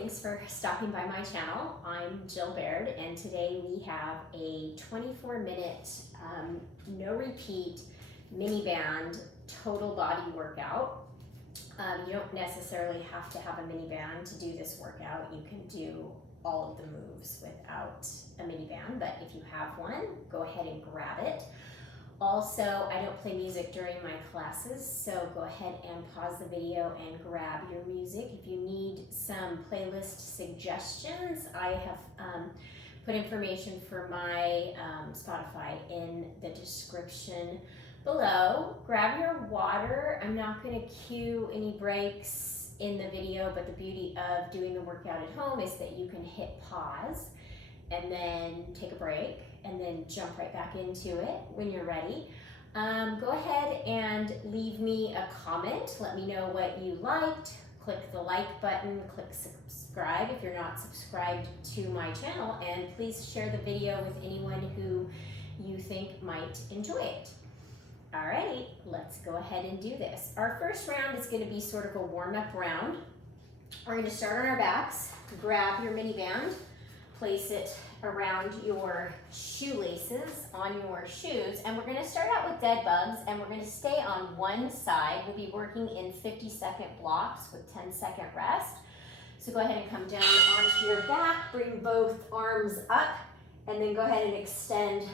thanks for stopping by my channel. I'm Jill Baird, and today we have a 24-minute, no repeat, mini band, total body workout. You don't necessarily have to have a mini band to do this workout. You can do all of the moves without a mini band, but if you have one, go ahead and grab it. Also, I don't play music during my classes, so go ahead and pause the video and grab your music. If you need some playlist suggestions, I have put information for my Spotify in the description below. Grab your water. I'm not going to cue any breaks in the video, but the beauty of doing the workout at home is that you can hit pause and then take a break and then jump right back into it when you're ready. Go ahead and leave me a comment. Let me know what you liked. Click the like button, click subscribe if you're not subscribed to my channel, and please share the video with anyone who you think might enjoy it. Alrighty, let's go ahead and do this. Our first round is going to be sort of a warm-up round. We're going to start on our backs. Grab your mini band, place it around your shoelaces on your shoes, and we're going to start out with dead bugs, and we're going to stay on one side. We'll be working in 50-second blocks with 10-second rest. So go ahead and come down onto your back, bring both arms up, and then go ahead and extend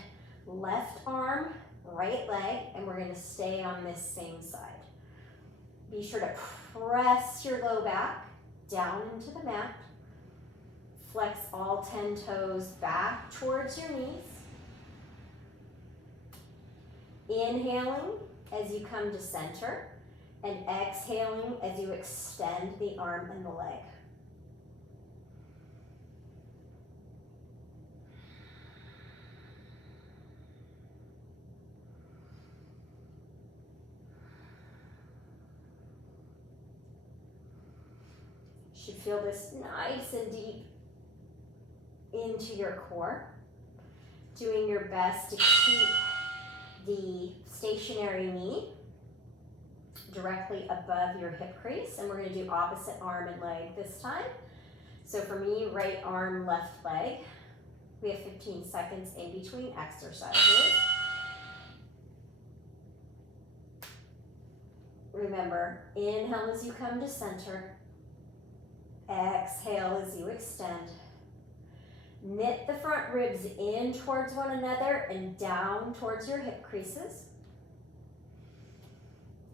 left arm, right leg, and we're going to stay on this same side. Be sure to press your low back down into the mat. Flex all 10 toes back towards your knees. Inhaling as you come to center, and exhaling as you extend the arm and the leg. You should feel this nice and deep into your core, doing your best to keep the stationary knee directly above your hip crease, and we're going to do opposite arm and leg this time. So for me, right arm, left leg. We have 15 seconds in between exercises. Remember, inhale as you come to center, exhale as you extend. Knit the front ribs in towards one another and down towards your hip creases.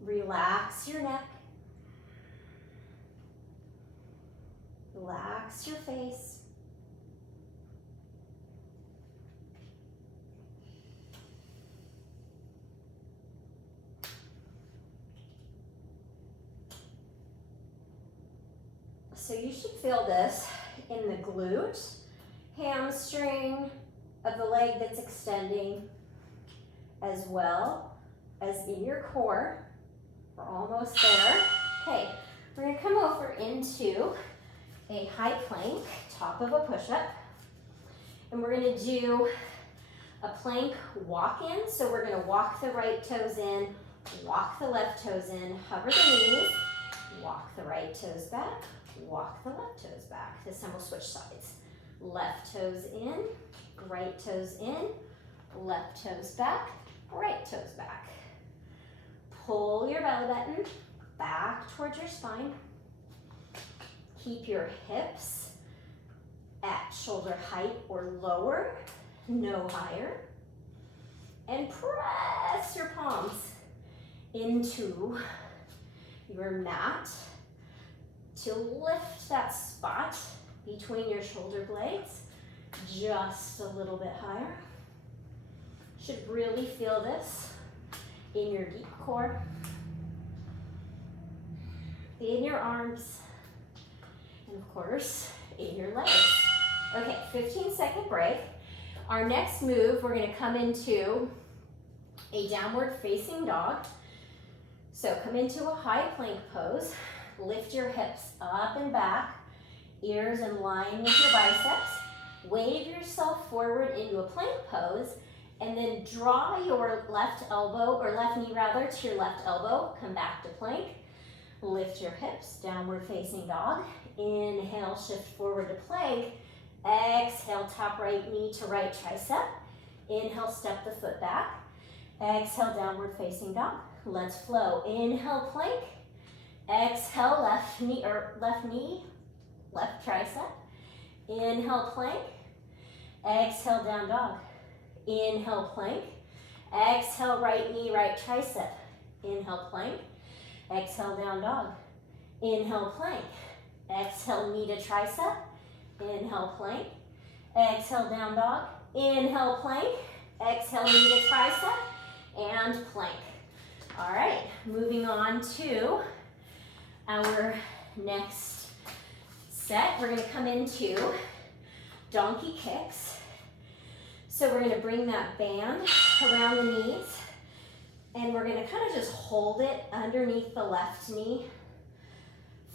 Relax your neck. Relax your face. So you should feel this in the glute, hamstring of the leg that's extending, as well as in your core. We're almost there. Okay, we're going to come over into a high plank, top of a push-up, and we're going to do a plank walk-in. So we're going to walk the right toes in, walk the left toes in, hover the knees, walk the right toes back, walk the left toes back. This time we'll switch sides. Left toes in, right toes in, left toes back, right toes back. Pull your belly button back towards your spine. Keep your hips at shoulder height or lower, no higher. And press your palms into your mat to lift that spot between your shoulder blades just a little bit higher. Should really feel this in your deep core, in your arms, and of course, in your legs. Okay, 15-second break. Our next move, we're going to come into a downward facing dog. So come into a high plank pose. Lift your hips up and back, ears in line with your biceps. Wave yourself forward into a plank pose, and then draw your left elbow, or left knee rather, to your left elbow. Come back to plank. Lift your hips, downward facing dog. Inhale, shift forward to plank. Exhale, top right knee to right tricep. Inhale, step the foot back. Exhale, downward facing dog. Let's flow. Inhale, plank. Exhale, left knee, left tricep. Inhale, plank. Exhale, down dog. Inhale, plank. Exhale, right knee, right tricep. Inhale, plank. Exhale, down dog. Inhale, plank. Exhale, knee to tricep. Inhale, plank. Exhale, down dog. Inhale, plank. Exhale, knee to tricep. And plank. All right, moving on to our next set. We're gonna come into donkey kicks. So we're gonna bring that band around the knees, and we're gonna kind of just hold it underneath the left knee.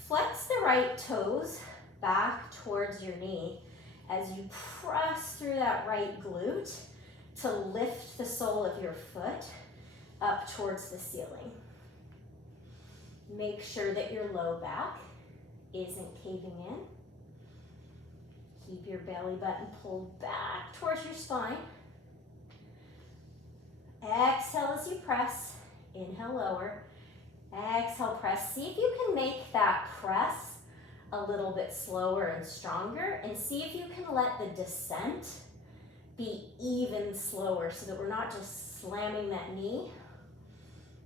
Flex the right toes back towards your knee as you press through that right glute to lift the sole of your foot up towards the ceiling. Make sure that your low back isn't caving in. Keep your belly button pulled back towards your spine. Exhale as you press. Inhale, lower. Exhale, press. See if you can make that press a little bit slower and stronger, and see if you can let the descent be even slower so that we're not just slamming that knee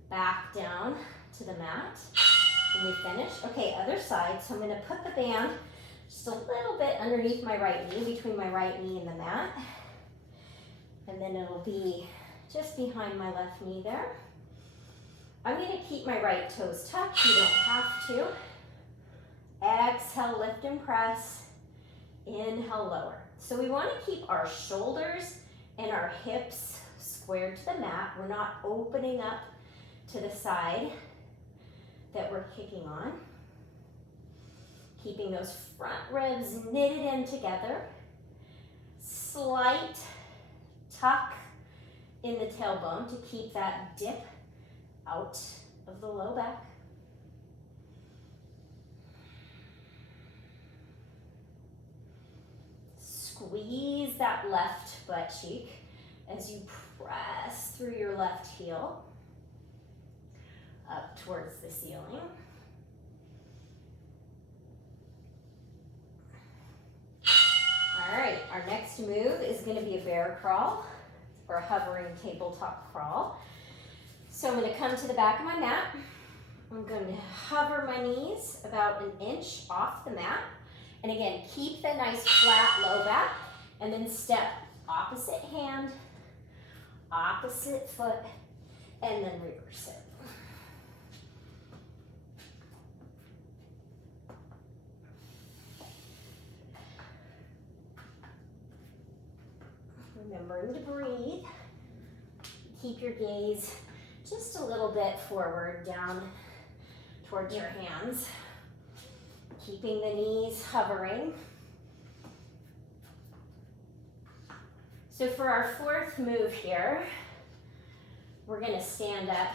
back down to the mat when we finish. Okay, other side. So I'm gonna put the band just a little bit underneath my right knee, between my right knee and the mat. And then it'll be just behind my left knee there. I'm gonna keep my right toes tucked, you don't have to. Exhale, lift and press. Inhale, lower. So we wanna keep our shoulders and our hips squared to the mat. We're not opening up to the side that we're kicking on. Keeping those front ribs knitted in together. Slight tuck in the tailbone to keep that dip out of the low back. Squeeze that left butt cheek as you press through your left heel up towards the ceiling. All right, our next move is going to be a bear crawl or a hovering tabletop crawl. So I'm going to come to the back of my mat. I'm going to hover my knees about an inch off the mat. And again, keep the nice flat low back, and then step opposite hand, opposite foot, and then reverse it. Remembering to breathe. Keep your gaze just a little bit forward, down towards your hands. Keeping the knees hovering. So for our fourth move here, we're going to stand up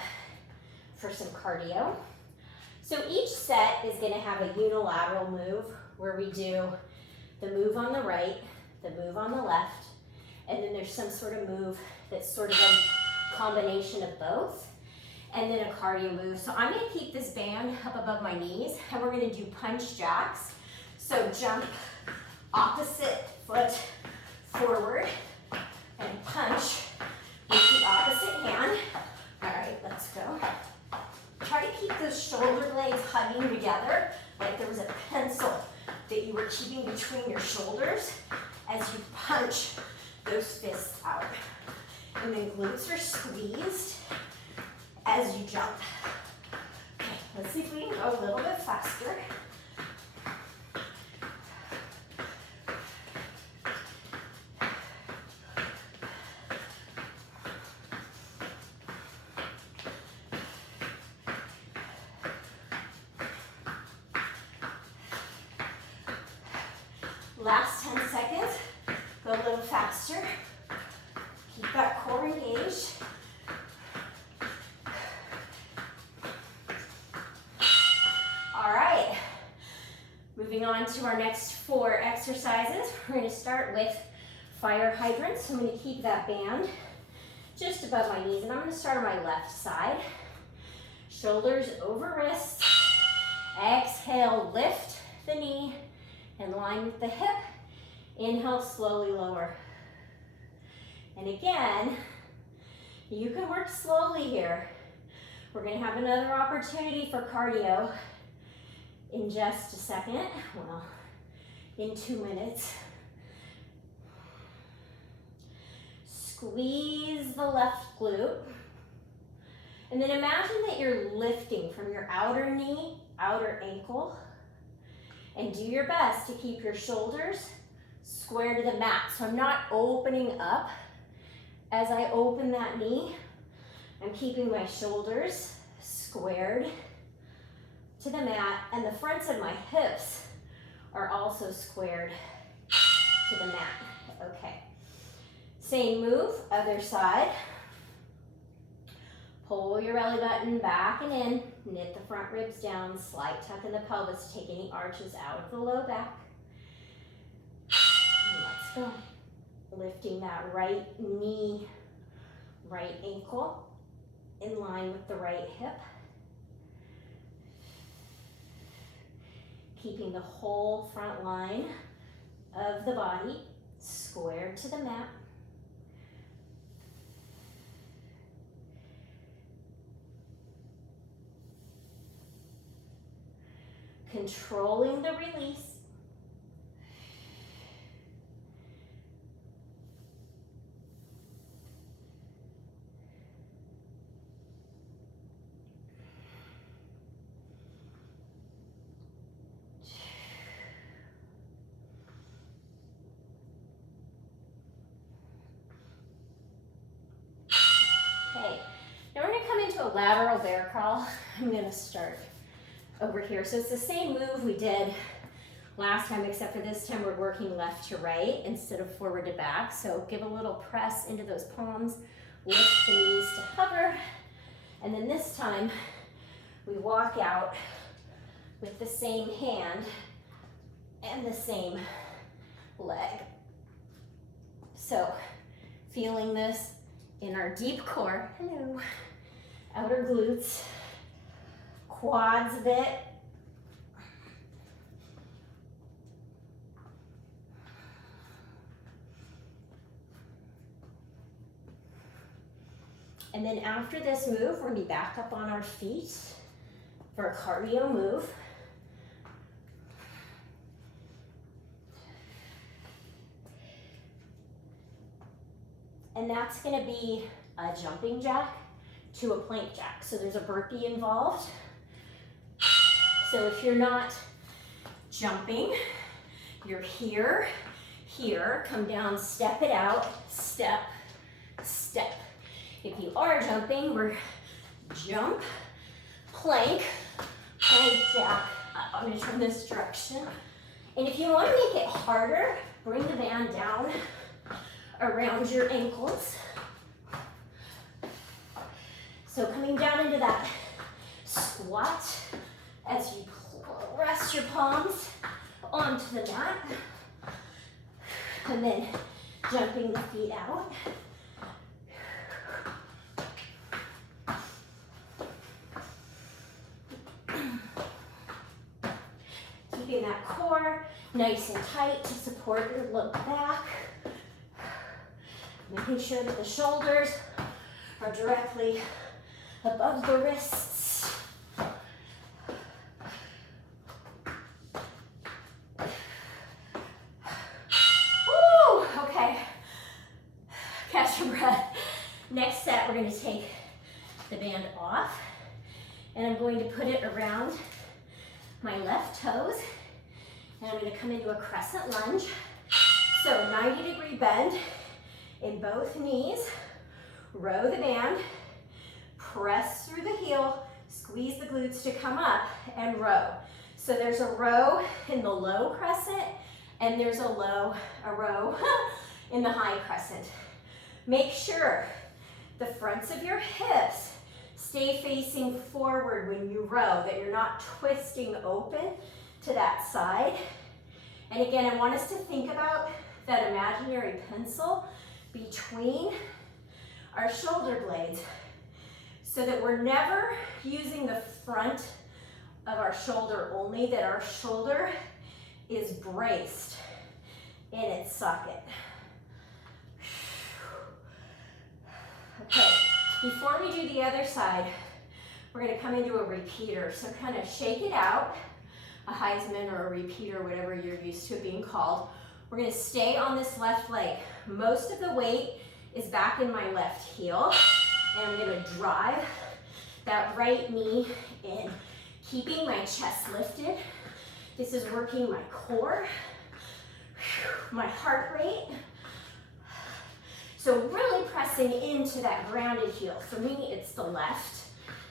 for some cardio. So each set is going to have a unilateral move where we do the move on the right, the move on the left, and then there's some sort of move that's sort of a combination of both, and then a cardio move. So I'm going to keep this band up above my knees, and we're going to do punch jacks. So jump opposite foot forward and punch with the opposite hand. All right, let's go. Try to keep those shoulder blades hugging together like there was a pencil that you were keeping between your shoulders as you punch those fists out. And then glutes are squeezed as you jump. Okay, let's see if we can go a little bit faster. Last 10 seconds, go a little faster. Keep that core engaged. Moving on to our next 4 exercises. We're going to start with fire hydrants. So I'm going to keep that band just above my knees, and I'm going to start on my left side. Shoulders over wrists. Exhale, lift the knee in line with the hip. Inhale, slowly lower. And again, you can work slowly here. We're going to have another opportunity for cardio in just a second. Well, in 2 minutes. Squeeze the left glute. And then imagine that you're lifting from your outer knee, outer ankle. And do your best to keep your shoulders square to the mat. So I'm not opening up. As I open that knee, I'm keeping my shoulders squared to the mat, and the fronts of my hips are also squared to the mat. Okay. Same move, other side. Pull your belly button back and in. Knit the front ribs down. Slight tuck in the pelvis to take any arches out of the low back. And let's go. Lifting that right knee, right ankle in line with the right hip. Keeping the whole front line of the body squared to the mat. Controlling the release. Okay, now we're going to come into a lateral bear crawl. I'm going to start over here. So it's the same move we did last time, except for this time we're working left to right instead of forward to back. So give a little press into those palms, lift the knees to hover, and then this time we walk out with the same hand and the same leg. So feeling this in our deep core, hello, outer glutes, quads a bit. And then after this move, we're going to be back up on our feet for a cardio move. And that's going to be a jumping jack to a plank jack. So there's a burpee involved. So if you're not jumping, you're here, come down, step it out, step, step. If you are jumping, we're jump, plank, plank jack. I'm going to turn this direction. And if you want to make it harder, bring the band down around your ankles. So coming down into that squat as you rest your palms onto the mat, and then jumping the feet out. Keeping that core nice and tight to support your low back. Making sure that the shoulders are directly above the wrists. Woo! Okay. Catch your breath. Next set, we're going to take the band off, and I'm going to put it around my left toes, and I'm going to come into a crescent lunge. So 90-degree bend in both knees, row the band, press through the heel, squeeze the glutes to come up and row. So there's a row in the low crescent, and there's a row in the high crescent. Make sure the fronts of your hips stay facing forward when you row, that you're not twisting open to that side. And again, I want us to think about that imaginary pencil between our shoulder blades so that we're never using the front of our shoulder only, that our shoulder is braced in its socket. Okay, before we do the other side, we're going to come into a repeater. So kind of shake it out, a Heisman or a repeater, whatever you're used to it being called. We're going to stay on this left leg. Most of the weight is back in my left heel, and I'm going to drive that right knee in, keeping my chest lifted. This is working my core, my heart rate. So really pressing into that grounded heel. For me, it's the left.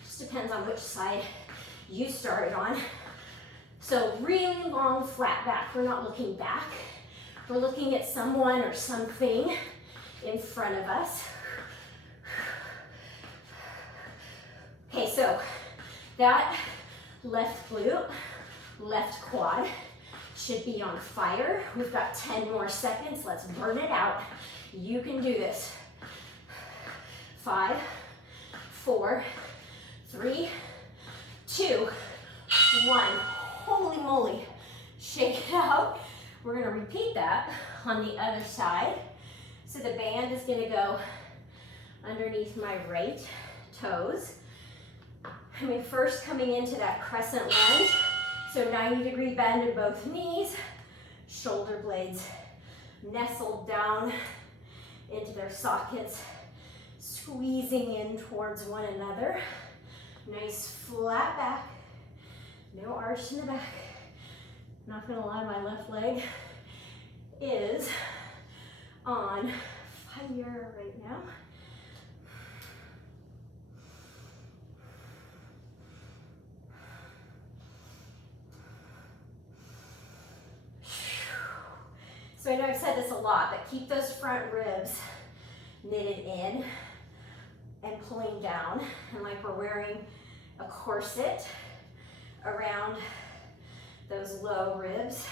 Just depends on which side you started on. So really long, flat back. We're not looking back. We're looking at someone or something in front of us. Okay, so that left glute, left quad should be on fire. We've got 10 more seconds. Let's burn it out. You can do this. 5, 4, 3, 2, 1. Holy moly. Shake it out. We're going to repeat that on the other side. So the band is going to go underneath my right toes. I'm first coming into that crescent lunge. So 90-degree bend in both knees. Shoulder blades nestled down into their sockets, squeezing in towards one another. Nice flat back, no arch in the back. Not gonna lie, my left leg is on fire right now. So I know I've said this a lot, but keep those front ribs knitted in and pulling down, and like we're wearing a corset around those low ribs.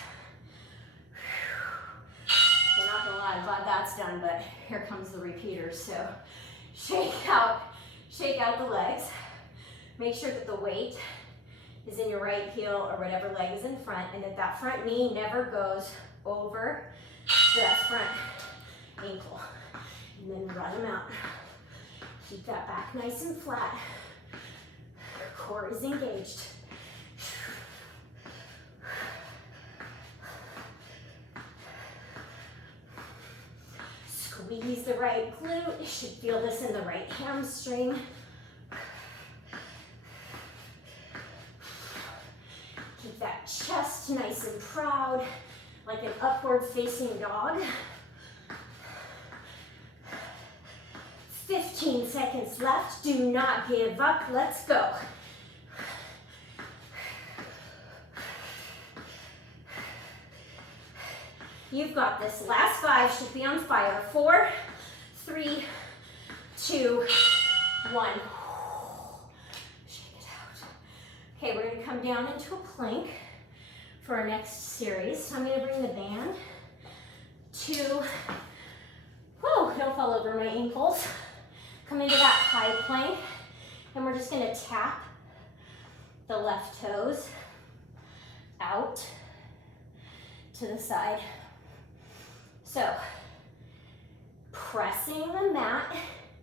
I'm not gonna lie, I'm glad that's done, but here comes the repeater. So shake out the legs. Make sure that the weight is in your right heel or whatever leg is in front, and that that front knee never goes over that front ankle. And then run them out. Keep that back nice and flat. Core is engaged. Squeeze the right glute. You should feel this in the right hamstring. Keep that chest nice and proud, like an upward facing dog. 15 seconds left. Do not give up. Let's go. You've got this. Last 5 should be on fire. 4, 3, 2, 1. Shake it out. Okay, we're going to come down into a plank for our next series. So I'm going to bring the band to, don't fall over my ankles. Come into that high plank, and we're just going to tap the left toes out to the side. So, pressing the mat,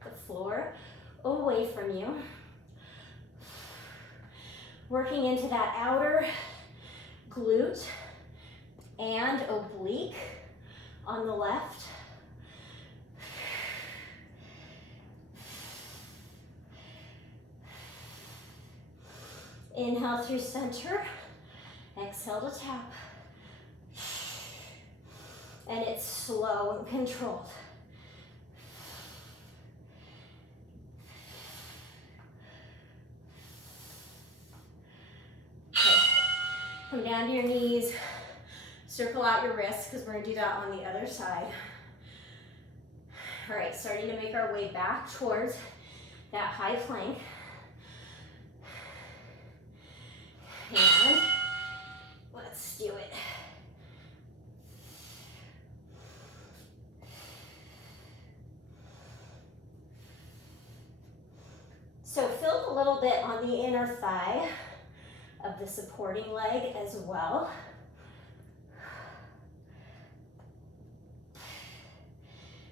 the floor, away from you. Working into that outer glute and oblique on the left. Inhale through center, exhale to tap. And it's slow and controlled. Okay. Come down to your knees, circle out your wrists because we're going to do that on the other side. All right, starting to make our way back towards that high plank. And let's a little bit on the inner thigh of the supporting leg as well.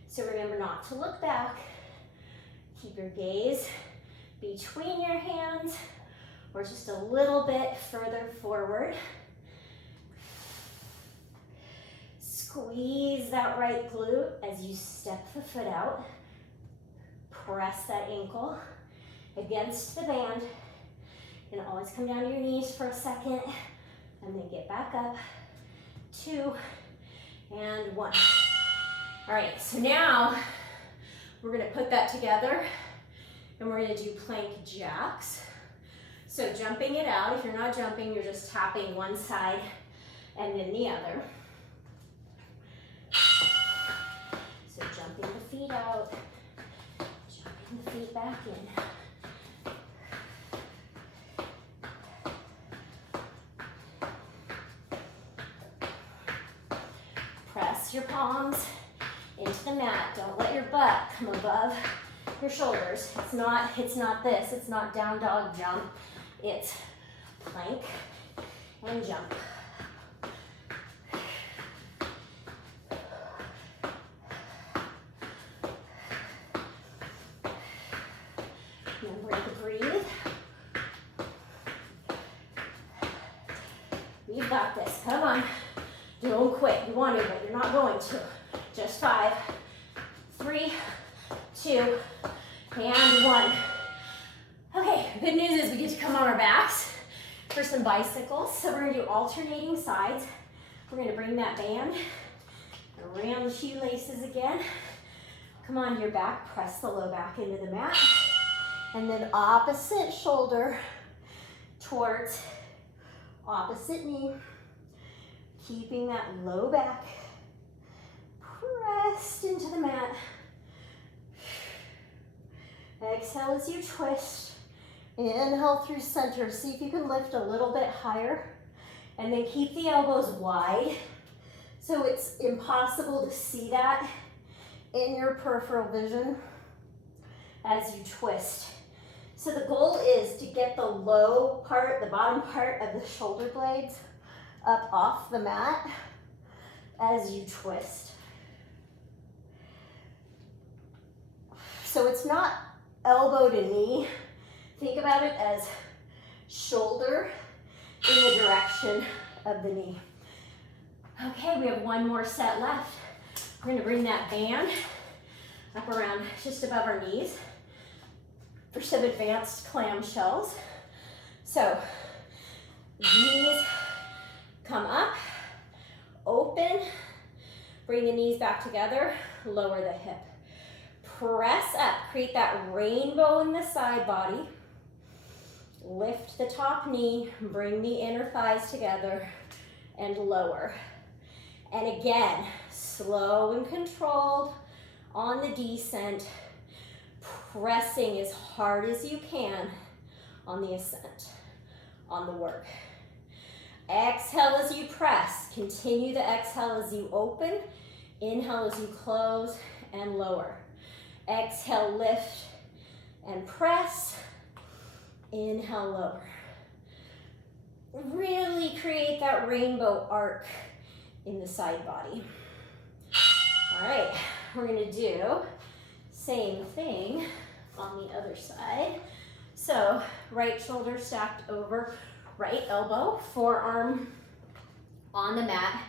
So remember not to look back. Keep your gaze between your hands or just a little bit further forward. Squeeze that right glute as you step the foot out. Press that ankle against the band. And always come down to your knees for a second and then get back up. 2 and 1. All right, so now we're gonna put that together and we're gonna do plank jacks. So jumping it out, if you're not jumping, you're just tapping one side and then the other. So jumping the feet out, jumping the feet back in. Press your palms into the mat. Don't let your butt come above your shoulders. It's not this. It's not down dog jump. It's plank and jump. Remember to breathe. You've got this. Come on. Don't quit. You want to, but you're not going to. Just 5, 3, 2, and 1. Okay, good news is we get to come on our backs for some bicycles. So we're going to do alternating sides. We're going to bring that band around the shoelaces again. Come on to your back, press the low back into the mat. And then opposite shoulder towards opposite knee. Keeping that low back pressed into the mat. Exhale as you twist. Inhale through center. See if you can lift a little bit higher. And then keep the elbows wide so it's impossible to see that in your peripheral vision as you twist. So the goal is to get the low part, the bottom part of the shoulder blades up off the mat as you twist. So it's not elbow to knee. Think about it as shoulder in the direction of the knee. Okay, we have one more set left. We're gonna bring that band up around just above our knees for some advanced clamshells. So knees come up, open, bring the knees back together, lower the hip. Press up, create that rainbow in the side body. Lift the top knee, bring the inner thighs together and lower. And again, slow and controlled on the descent, pressing as hard as you can on the ascent, on the work. Exhale as you press. Continue the exhale as you open. Inhale as you close and lower. Exhale, lift and press. Inhale, lower. Really create that rainbow arc in the side body. All right, we're gonna do same thing on the other side. So right shoulder stacked over right elbow, forearm on the mat,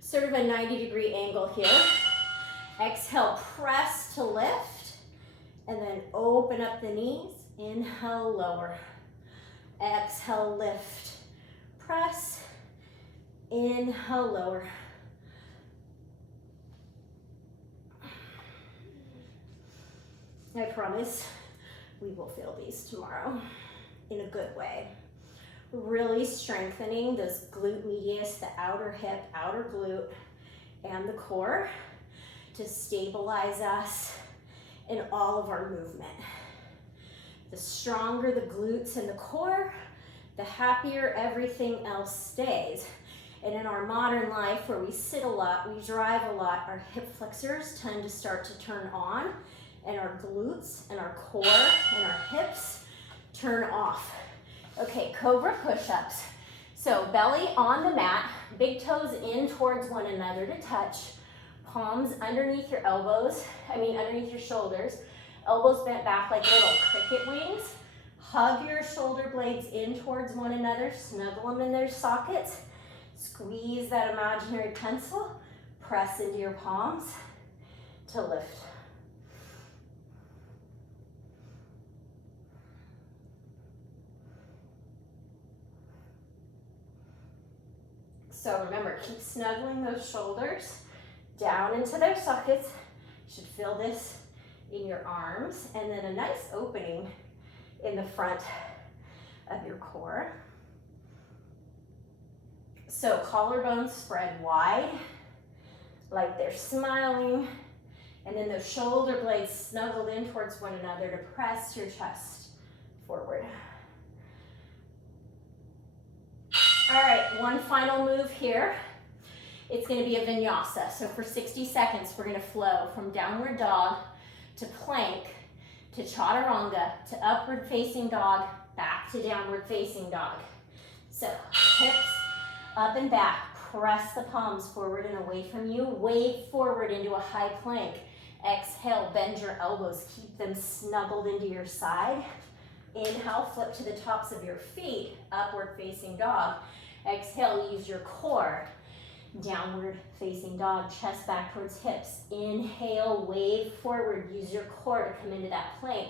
sort of a 90-degree angle here. Exhale, press to lift, and then open up the knees. Inhale, lower. Exhale, lift, press. Inhale, lower. I promise we will feel these tomorrow in a good way. Really strengthening those glute medius, the outer hip, outer glute, and the core to stabilize us in all of our movement. The stronger the glutes and the core, the happier everything else stays. And in our modern life where we sit a lot, we drive a lot, our hip flexors tend to start to turn on, and our glutes and our core and our hips turn off. Okay, cobra push-ups. So belly on the mat, big toes in towards one another to touch, palms underneath your elbows, underneath your shoulders, elbows bent back like little cricket wings. Hug your shoulder blades in towards one another, snuggle them in their sockets, squeeze that imaginary pencil, press into your palms to lift. So remember, keep snuggling those shoulders down into their sockets. You should feel this in your arms, and then a nice opening in the front of your core. So collarbones spread wide, like they're smiling, and then those shoulder blades snuggled in towards one another to press your chest forward. All right, one final move here. It's gonna be a vinyasa. So for 60 seconds, we're gonna flow from downward dog to plank to chaturanga to upward facing dog, back to downward facing dog. So hips up and back, press the palms forward and away from you, wave forward into a high plank. Exhale, bend your elbows, keep them snuggled into your side. Inhale, flip to the tops of your feet, upward facing dog. Exhale, use your core. Downward facing dog, chest back towards hips. Inhale, wave forward, use your core to come into that plank.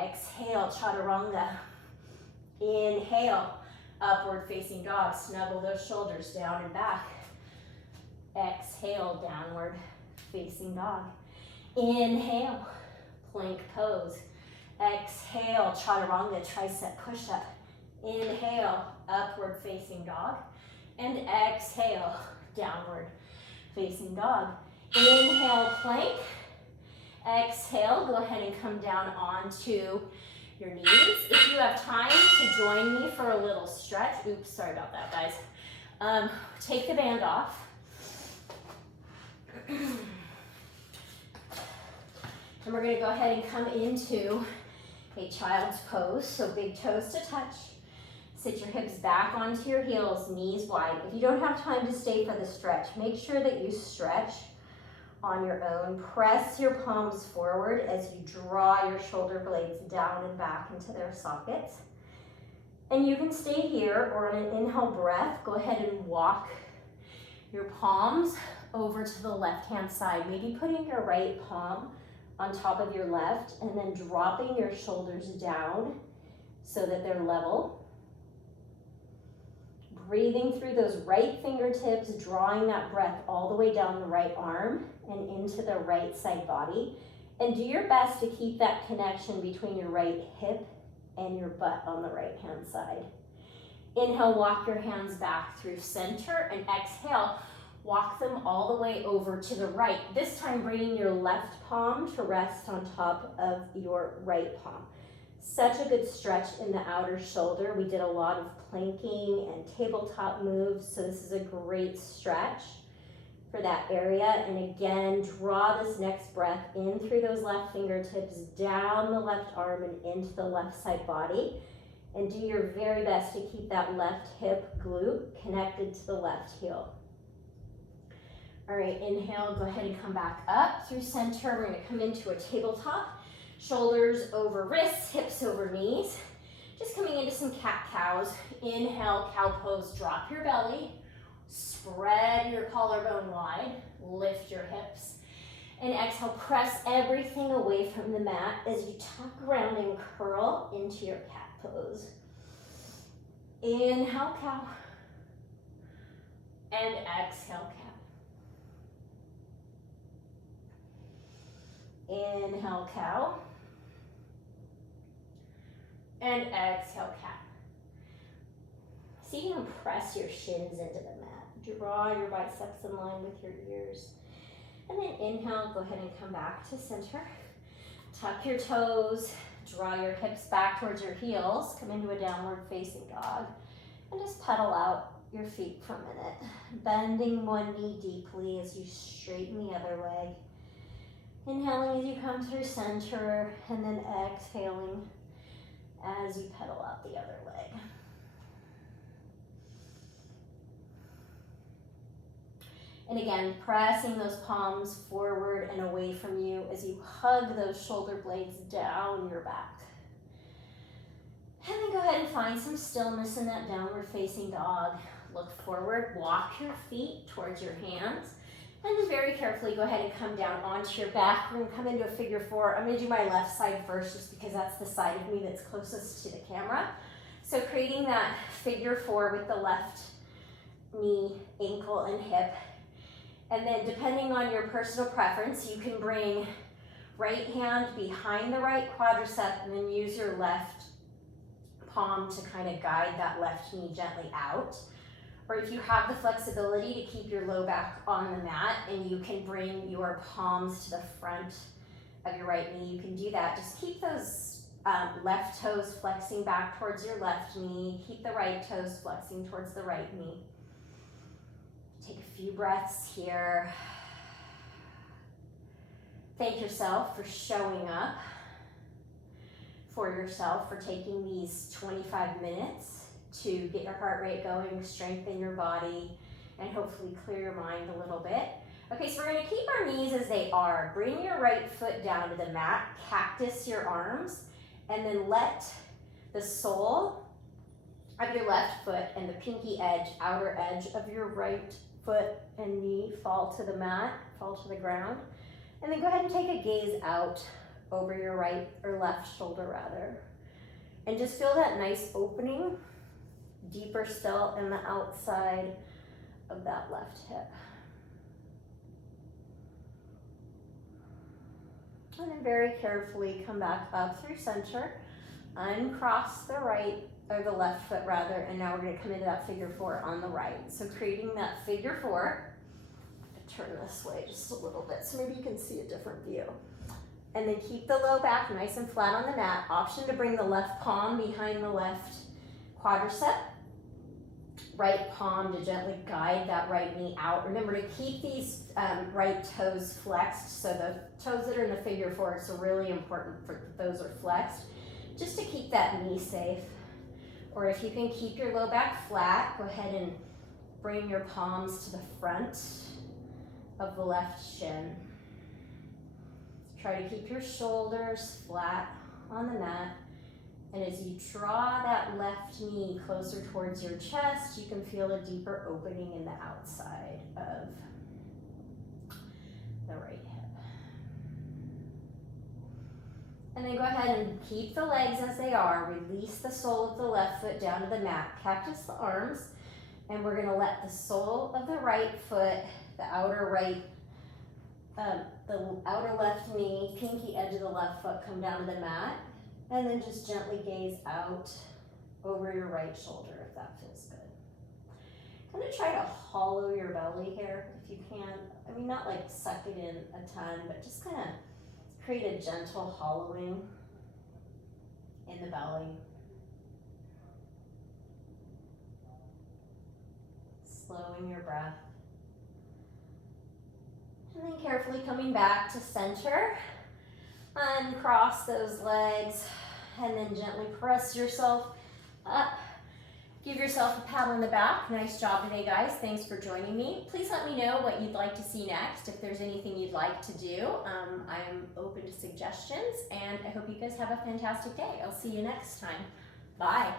Exhale, chaturanga. Inhale, upward facing dog, snuggle those shoulders down and back. Exhale, downward facing dog. Inhale, plank pose. Exhale, chaturanga, tricep push-up. Inhale, upward facing dog. And exhale, downward facing dog. Inhale, plank. Exhale, go ahead and come down onto your knees. If you have time to join me for a little stretch, oops, sorry about that, guys. Take the band off. And we're gonna go ahead and come into a child's pose. So big toes to touch. Sit your hips back onto your heels, knees wide. If you don't have time to stay for the stretch, make sure that you stretch on your own. Press your palms forward as you draw your shoulder blades down and back into their sockets. And you can stay here, or on an inhale breath, go ahead and walk your palms over to the left-hand side. Maybe putting your right palm on top of your left and then dropping your shoulders down so that they're level. Breathing through those right fingertips, drawing that breath all the way down the right arm and into the right side body. And do your best to keep that connection between your right hip and your butt on the right-hand side. Inhale, walk your hands back through center, and exhale, walk them all the way over to the right. This time, bringing your left palm to rest on top of your right palm. Such a good stretch in the outer shoulder. We did a lot of planking and tabletop moves, so this is a great stretch for that area. And again, draw this next breath in through those left fingertips, down the left arm and into the left side body. And do your very best to keep that left hip glute connected to the left heel. All right, inhale, go ahead and come back up through center. We're gonna come into a tabletop. Shoulders over wrists, hips over knees. Just coming into some cat-cows. Inhale, cow pose, drop your belly. Spread your collarbone wide, lift your hips. And exhale, press everything away from the mat as you tuck around and curl into your cat pose. Inhale, cow. And exhale, cat. Inhale, cow. And exhale, cat. See if you can press your shins into the mat. Draw your biceps in line with your ears. And then inhale, go ahead and come back to center. Tuck your toes, draw your hips back towards your heels, come into a downward facing dog, and just pedal out your feet for a minute. Bending one knee deeply as you straighten the other leg. Inhaling as you come through center, and then exhaling as you pedal out the other leg. And again, pressing those palms forward and away from you as you hug those shoulder blades down your back. And then go ahead and find some stillness in that downward facing dog. Look forward, walk your feet towards your hands, and then very carefully go ahead and come down onto your back. We're gonna come into a figure four. I'm gonna do my left side first just because that's the side of me that's closest to the camera. So creating that figure four with the left knee, ankle, and hip. And then depending on your personal preference, you can bring right hand behind the right quadricep and then use your left palm to kind of guide that left knee gently out. Or if you have the flexibility to keep your low back on the mat and you can bring your palms to the front of your right knee, you can do that. Just keep those left toes flexing back towards your left knee. Keep the right toes flexing towards the right knee. Take a few breaths here. Thank yourself for showing up for yourself, for taking these 25 minutes to get your heart rate going, strengthen your body, and hopefully clear your mind a little bit. Okay, so we're gonna keep our knees as they are. Bring your right foot down to the mat, cactus your arms, and then let the sole of your left foot and the pinky edge, outer edge of your right foot and knee fall to the mat, fall to the ground. And then go ahead and take a gaze out over your right or left shoulder rather. And just feel that nice opening, deeper still in the outside of that left hip. And then very carefully come back up through center, uncross the right, or the left foot rather, and now we're gonna come into that figure four on the right. So creating that figure four, turn this way just a little bit so maybe you can see a different view. And then keep the low back nice and flat on the mat. Option to bring the left palm behind the left quadricep. Right palm to gently guide that right knee out. Remember to keep these right toes flexed. So the toes that are in the figure four, it's really important for those are flexed, just to keep that knee safe. Or if you can keep your low back flat, go ahead and bring your palms to the front of the left shin. Try to keep your shoulders flat on the mat. And as you draw that left knee closer towards your chest, you can feel a deeper opening in the outside of the right hip. And then go ahead and keep the legs as they are. Release the sole of the left foot down to the mat. Cactus the arms. And we're gonna let the sole of the right foot, the outer right, the outer left knee, pinky edge of the left foot come down to the mat. And then just gently gaze out over your right shoulder if that feels good. Kind of try to hollow your belly here if you can. I mean, not like suck it in a ton, but just kind of create a gentle hollowing in the belly. Slowing your breath. And then carefully coming back to center. Uncross those legs and then gently press yourself up. Give yourself a pat on the back. Nice job today, guys. Thanks for joining me. Please let me know what you'd like to see next. If there's anything you'd like to do, I'm open to suggestions, and I hope you guys have a fantastic day. I'll see you next time. Bye.